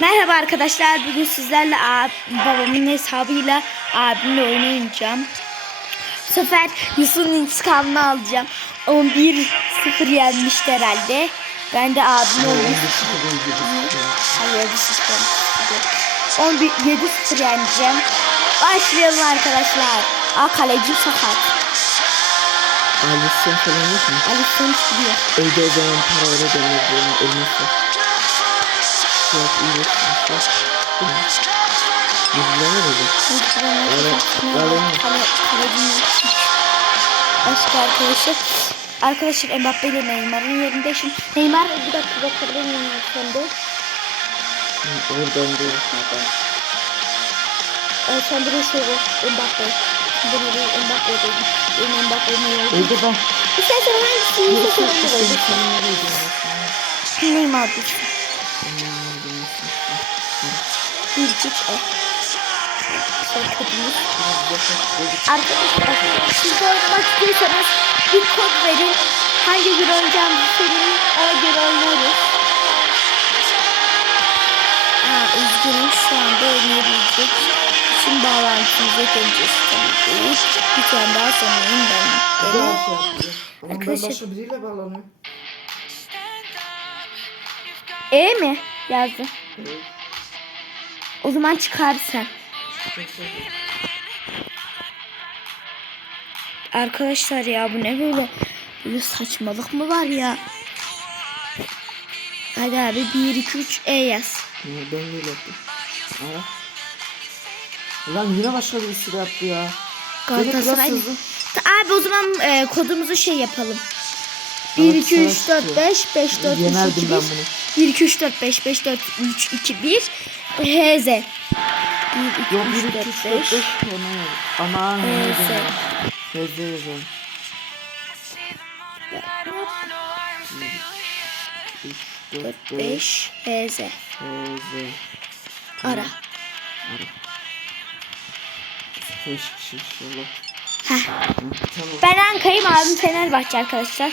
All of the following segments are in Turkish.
Merhaba arkadaşlar. Bugün sizlerle ab- babamın hesabıyla abimle oynayacağım. Bu sefer Yusuf'un intikamını alacağım. 11-0 yenmişti herhalde. Ben de abimle oynayacağım. Hayır, 7-0. 11 7-0 yeneceğim. Başlayalım arkadaşlar. Aa kaleci sakat. Ailesi falan yok mu? Ali sonuç gidiyor. Evde o zaman para öyle dönüyor yani ölmezse. Yok iyi yok. Bizler ne dedi? Başka arkadaşlar. Arkadaşlar Mbappe ile Neymar'ın yerinde şimdi Neymar bir dakika bakabilir miyim sende? Oradan değil. Ee, sen bir şey var Mbappe. Ben oraya Mbappe dedim. Benim Mbappe'nin yeri. Evde ben. İstersen hangisini de sorabilirim. Neymar düşün. Bir cip o. Arkadaşlar siz de oynamak istiyorsanız bir kod verin. Hangi gün oynayacağımızı söyleyin. Ona göre oynarız. Aa, üzgünüm şu anda oynayabilecek. Şimdi bağlantımızı önce istemeyiz. Bir tane daha sonra ben. Arkadaşlar. Başka biriyle bağlanıyor. E mi yazdı? O zaman çıkar sen. Arkadaşlar ya bu ne böyle? Böyle saçmalık mı var ya? Hadi abi 1 2 3 E yaz. Ya, Ben böyle yaptım. Ara. Lan yine başka birisi de yaptı ya. Galatasaray. Abi o zaman e, kodumuzu şey yapalım. 1 2 3 4 5 5 4 3 Yenerdim 2 1 ben bunu. 1 2 3 4 5 5 4 3 2 1 HZ 1 2 Yok 3 1 2 4 3 5 4 5 ona yaz. Aman ya. Tezde yazalım. 3 4 5 5 HZ Tezde. ara. 5 kişi inşallah. Heh. Tamam. Ben Anka'yım abim Fenerbahçe arkadaşlar.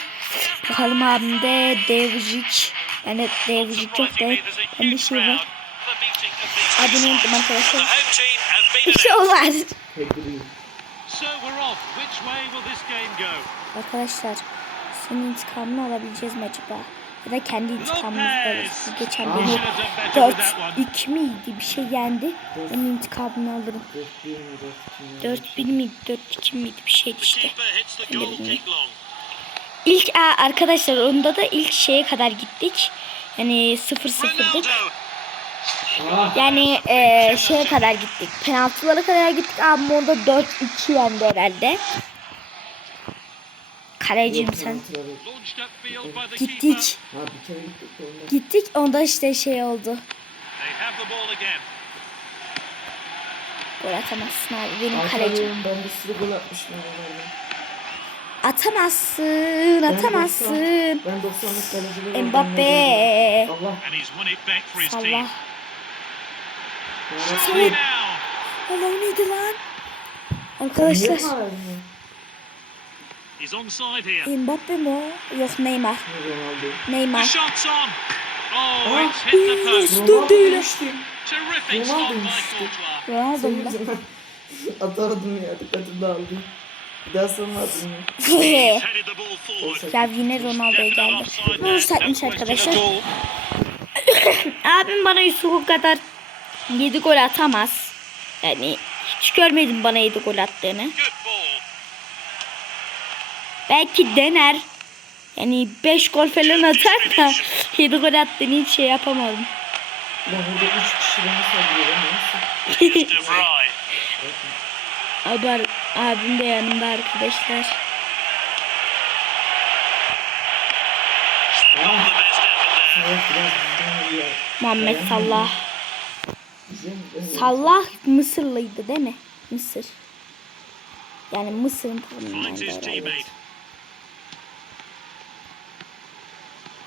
Bakalım abim de Devcic. Yani Devcic yok da bende şey var. Adını unuttum arkadaşlar. İşte o var. Pedri. So we're off. Which way will this game go? Arkadaşlar senin intikamını alabileceğiz mi acaba? Ya da kendi intikamımızı alırız. Geçen Ah. beni Should have done better with that one. 4-2 miydi bir şey yendi. Onun intikamını alırım. 4 1 mi 4 2 mi? 4-1 miydi 4-2 miydi bir şeydi işte. Ben de bilmiyorum. İlk arkadaşlar onda da ilk şeye kadar gittik. Yani 0-0'dık. Ah. Yani eee şeye kadar gittik. Penaltılara kadar gittik ama onda 4-2 yendi herhalde. Kalecim sen. Gittik. Ha bir kere gittik onda işte şey oldu. Gol atamazsın abi benim kalecim. Antalya'nın ben bir sürü gol atmışım onlardan. Atamazsın, atamazsın. 90 Ben 90'lık kalecileri Mbappe. Allah. And Now. Allah o neydi lan? Arkadaşlar. Mbappe mi o? Yok Neymar. Neymar. shot's on. İt's hit the post. Ronaldo Ronaldo değil. Ronaldo mu? Atamadım ya. Dikkatim dağıldı. Bir daha sonra atayım ya. Yine Ronaldo'ya geldi. question arkadaşlar. Abim bana Yusuf'u kadar 7 gol atamaz. Yani hiç görmedim bana 7 gol attığını. Belki dener. Yani 5 gol falan atar da 7 gol attığını hiç şey yapamadım. Lan burada 3 kişi beni sallıyor. Neyse. De Vrij. Abi, abim de yanımda arkadaşlar. Ya. Muhammed Salah. Salah Mısırlıydı değil mi? Mısır. Yani Mısır'ın teammate.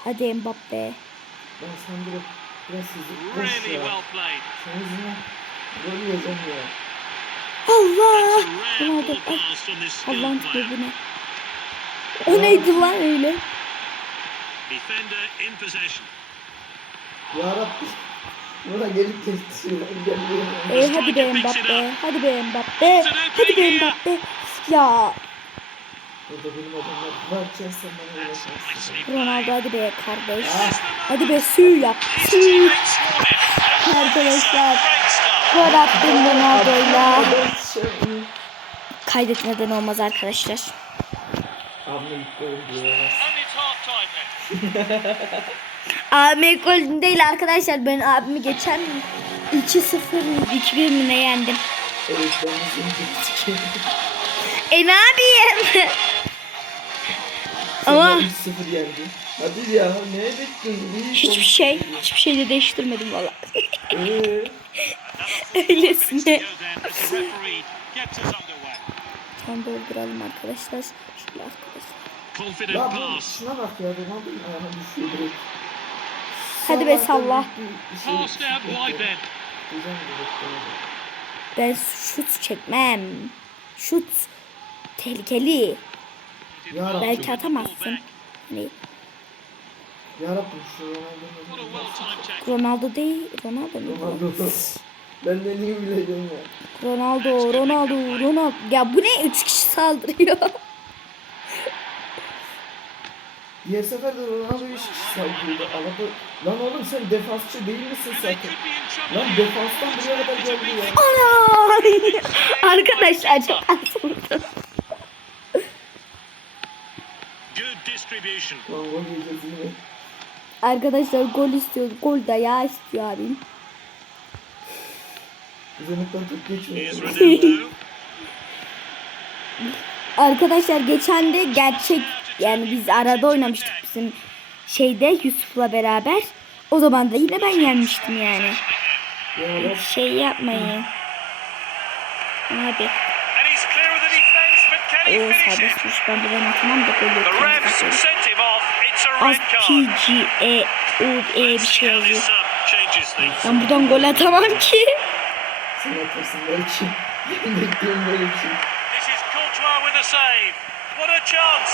Hadi Mbappe. Ben Sandro biraz hızlı Really well played. Senin yüzünden gol yiyeceğim ya. Allah! Ronaldo. Ay, Allah'ın tövbine. O neydi lan öyle? Defender in possession. Ya Rabbi. Buna gelip. E, hadi be Mbappe. Hadi be Mbappe. Hadi be Mbappe. Ya Burada benim adamlar varken sen bana ulaşarsın. Ronaldo hadi be kardeş. Hadi be sü yap. Sü. Arkadaşlar gol attım Ronaldo'yla. Kaydetmeden olmaz arkadaşlar. Abla ilk gol diyor. And it's half time then. Abim gol değil arkadaşlar. Ben abimi geçen 2-0 2-1 mi ne yendim? Evet ben geçeceğim. E ne yapayım? Ama 3-0 yendi. Hadi ya ne bekliyorsun? Hiçbir şey, hiçbir şey de değiştirmedim valla. Eee. Öylesine. Tam dolduralım arkadaşlar. Şöyle arkadaşlar. Lan bu şuna bak ya Ronaldo'nun ayağına düşüyor direkt. Hadi be salla. Ben şut çekmem. Şut tehlikeli. Ya Rabbim. Belki atamazsın. Hani Yarabbim şu check. Ronaldo değil. Ronaldo mu? Ronaldo. Ben de niye bileceğim ya. Ronaldo, Ronaldo, Ronaldo. Ya bu ne? Üç kişi saldırıyor. Diğer sefer de Ronaldo'yu hiç saldırıyordu. Arada... Lan oğlum sen defansçı değil misin zaten? Lan defanstan buraya kadar geldi ya. Ana! Arkadaşlar çok az vurdu. Lan gol yiyeceğiz yine. Arkadaşlar gol istiyor. Gol dayağı istiyor abim. Üzerinden çok geçmiyor. Arkadaşlar geçen de gerçek yani biz arada oynamıştık bizim şeyde Yusuf'la beraber. O zaman da yine ben yenmiştim yani. Ya bak Şey yapmayın. Abi. O finish it? serbest vuruş ben buradan atamam da a Az red card. P G E U E bir şey yazıyor. uh. Ben buradan gol atamam ki. sen atarsın belki. Bekliyorum böyle bir şey. This is Courtois with a save. What a chance.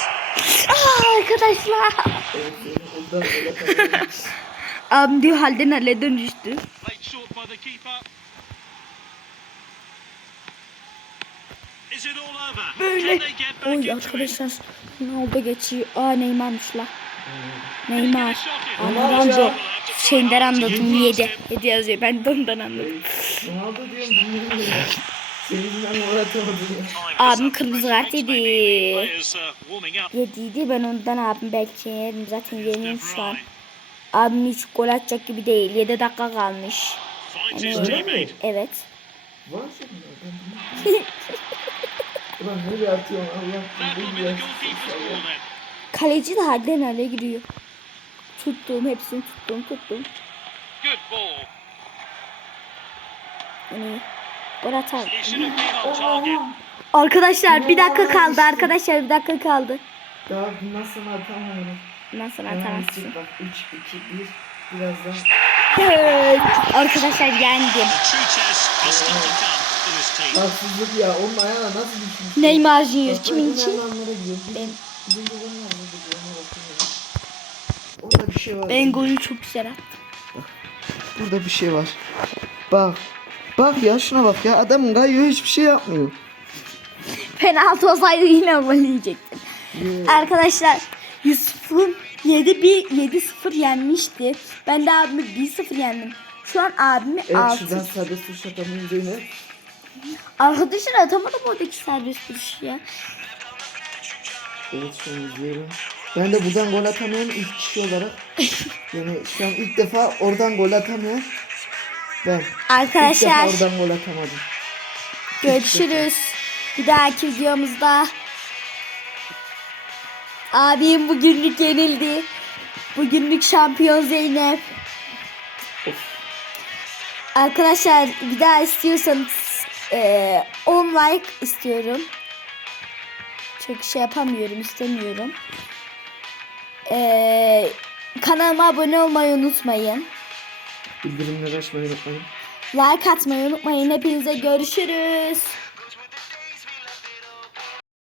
Aa, arkadaşlar. Gol atamıyorum. Abim diyor halden hale dönüştü. Böyle. Oy arkadaşlar. Ronaldo geçiyor. Aa Neymar'mış la. Neymar. Ronaldo. Şeyinden anladım. Yedi. Yedi yazıyor. Ben de ondan anladım. Ronaldo diyorum Abim kırmızı kart yedi. Yediydi. Ben ondan abim belki yerim. Zaten yeniyim şu an. Abim hiç gol atacak gibi değil. 7 dakika kalmış. teammate. Evet. Ulan nereye atıyorsun Allah. Kaleci de halden hale giriyor. Tuttum. Hepsini tuttum. Tuttum. Good ball. Hani gol atar. Arkadaşlar bir dakika kaldı. Arkadaşlar bir dakika kaldı. Daha sonra atamıyorum. Hemen atamazsın. çık bak 3, 2, 1. Birazdan. Evet. Arkadaşlar yendim. Haksızlık ya. Onun ayağına nasıl düşmüş? Neymar Junior kimin ben için? Ben. Orada bir şey var. Ben golü çok güzel attım. Burada bir şey var. Bak. Bak ya şuna bak ya. Adam kayıyor hiçbir şey yapmıyor. Penaltı olsaydı yine gol yiyecektim. Yeah. Arkadaşlar Yusuf'un 7 1 7-0 yenmişti. Ben de abimi 1-0 yendim. Şu an abimi Evet 6. şuradan serbest vuruş atamıyor Zeynep. Arkadaşlar atamadım oradaki serbest vuruşu ya. Evet şu an izliyorum. Ben de buradan gol atamıyorum ilk kişi olarak. Yani şu an ilk defa oradan gol atamıyorum. Ben Arkadaşlar oradan gol atamadım. görüşürüz. Bir dahaki videomuzda. Abim bugünlük yenildi. Bugünlük şampiyon Zeynep. Arkadaşlar bir daha istiyorsanız eee 10 like istiyorum. Çok şey yapamıyorum, istemiyorum. Eee kanalıma abone olmayı unutmayın. Bildirimleri açmayı unutmayın. Like atmayı unutmayın. Hepinize görüşürüz.